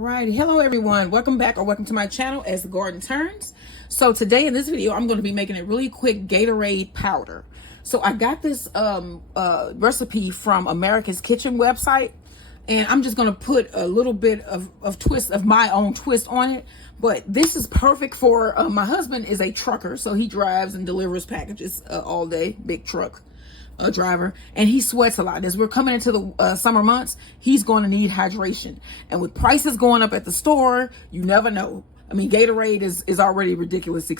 Alrighty, hello everyone. Welcome back or welcome to my channel as the garden turns. So today in this video, I'm going to be making a really quick Gatorade powder. So I got this recipe from America's Kitchen website, and I'm just going to put a little bit of twist of my own twist on it. But this is perfect for my husband is a trucker, so he drives and delivers packages all day, big truck driver, and he sweats a lot. As we're coming into the summer months, he's going to need hydration, and with prices going up at the store, you never know. I mean, Gatorade is already ridiculous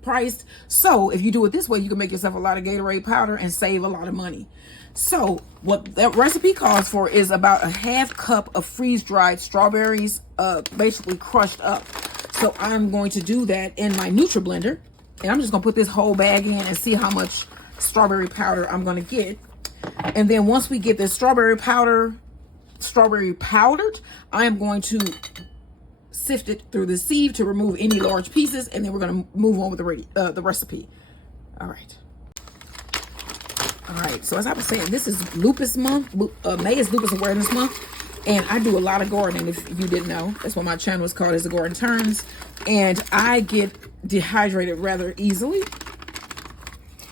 priced, so if you do it this way, you can make yourself a lot of Gatorade powder and save a lot of money. So what that recipe calls for is about a half cup of freeze-dried strawberries, basically crushed up. So I'm going to do that in my Nutri-Blender, and I'm just gonna put this whole bag in and see how much strawberry powder I'm going to get. And then once we get this strawberry powdered, I am going to sift it through the sieve to remove any large pieces, and then we're going to move on with the recipe. All right, so as I was saying, this is lupus month. May is lupus awareness month, and I do a lot of gardening. If you didn't know, that's what my channel is called, as the garden turns. And I get dehydrated rather easily,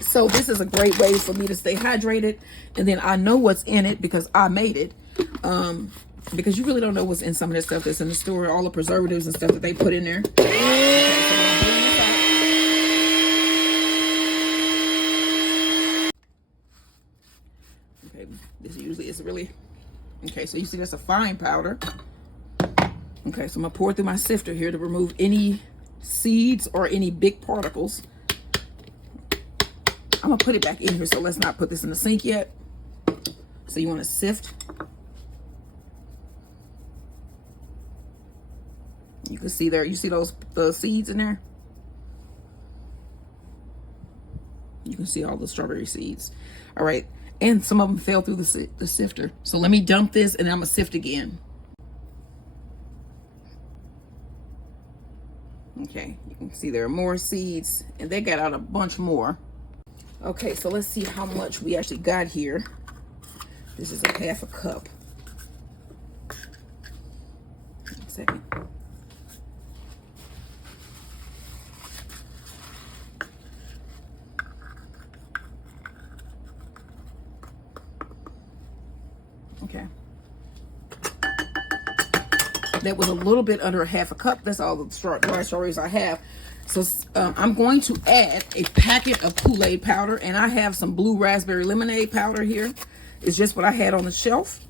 so this is a great way for me to stay hydrated, and then I know what's in it because I made it. Because you really don't know what's in some of this stuff that's in the store, all the preservatives and stuff that they put in there. Okay, this usually is really, okay, so you see that's a fine powder. Okay, so I'm gonna pour it through my sifter here to remove any seeds or any big particles. I'm gonna put it back in here, so let's not put this in the sink yet. So you want to sift. You can see there, you see the seeds in there? You can see all the strawberry seeds. All right, and some of them fell through the sifter. So let me dump this, and I'm gonna sift again. Okay, you can see there are more seeds, and they got out a bunch more. Okay, so let's see how much we actually got here. This is a half a cup. 1 second. Okay. That was a little bit under a half a cup. That's all the dry strawberries I have. So I'm going to add a packet of Kool-Aid powder, and I have some blue raspberry lemonade powder here. It's just what I had on the shelf.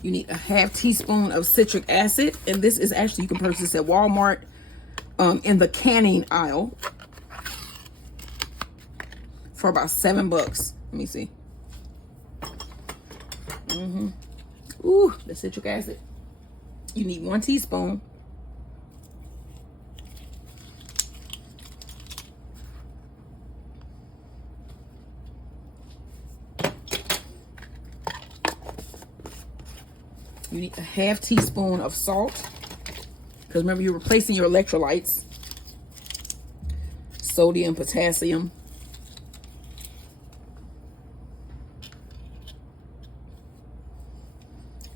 You need a half teaspoon of citric acid, and this is actually, you can purchase this at Walmart in the canning aisle for about $7. Let me see. Ooh, the citric acid. You need 1 teaspoon. You need a half teaspoon of salt, because remember, you're replacing your electrolytes. Sodium, potassium.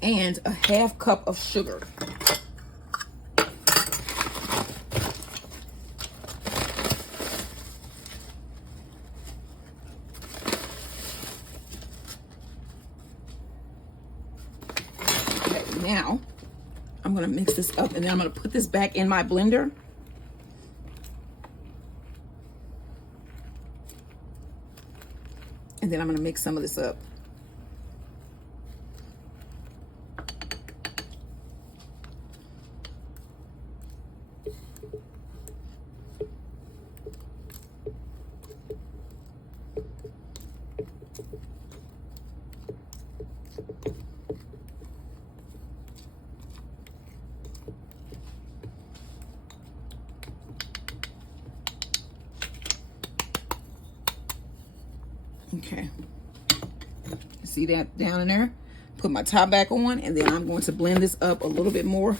And a half cup of sugar. Okay, now I'm going to mix this up, and then I'm going to put this back in my blender. And then I'm going to mix some of this up. Okay, see that down in there? Put my top back on, and then I'm going to blend this up a little bit more.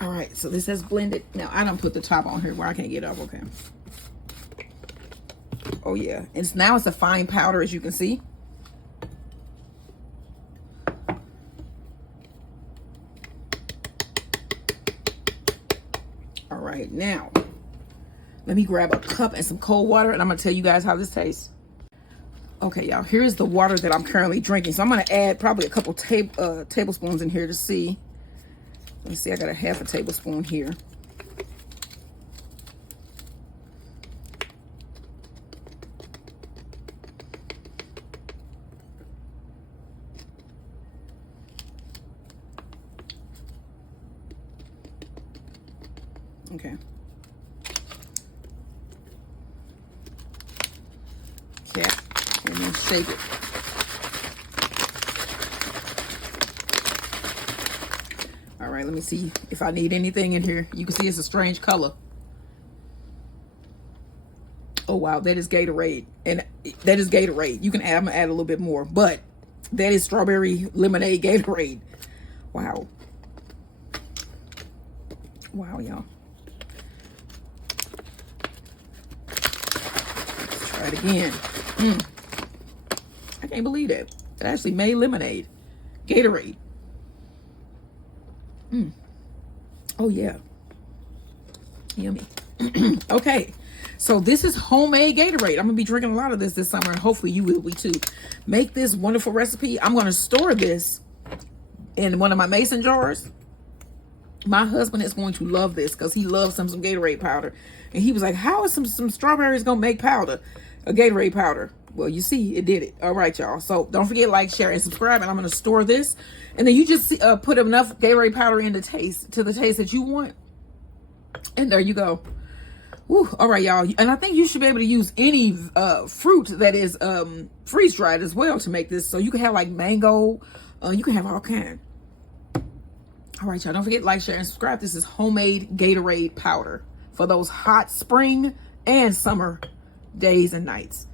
All right, so this has blended. Now I don't put the top on here where I can't get up. Okay. Oh yeah. And now it's a fine powder, as you can see. All right, now let me grab a cup and some cold water, and I'm gonna tell you guys how this tastes. Okay, y'all, here's the water that I'm currently drinking. So I'm gonna add probably a couple tablespoons in here to see. Let me see, I got a half a tablespoon here. Okay. Okay, and then shake it. All right, let me see if I need anything in here. You can see it's a strange color. Oh wow, that is Gatorade, and that is Gatorade. You can add, I'm gonna add a little bit more, but that is strawberry lemonade Gatorade. Wow. Wow, y'all. Let's try it again. I can't believe that. It actually made lemonade. Gatorade. Oh yeah. Yummy. Okay. So this is homemade Gatorade. I'm gonna be drinking a lot of this summer, and hopefully you will be too. Make this wonderful recipe. I'm gonna store this in one of my mason jars. My husband is going to love this because he loves some Gatorade powder. And he was like, how is some strawberries gonna make powder? A Gatorade powder. Well, you see, it did it. All right, y'all. So don't forget, like, share, and subscribe. And I'm gonna store this. And then you just put enough Gatorade powder in to the taste that you want. And there you go. Woo. All right, y'all. And I think you should be able to use any fruit that is freeze dried as well to make this. So you can have like mango. You can have all kinds. All right, y'all. Don't forget, like, share, and subscribe. This is homemade Gatorade powder for those hot spring and summer days and nights.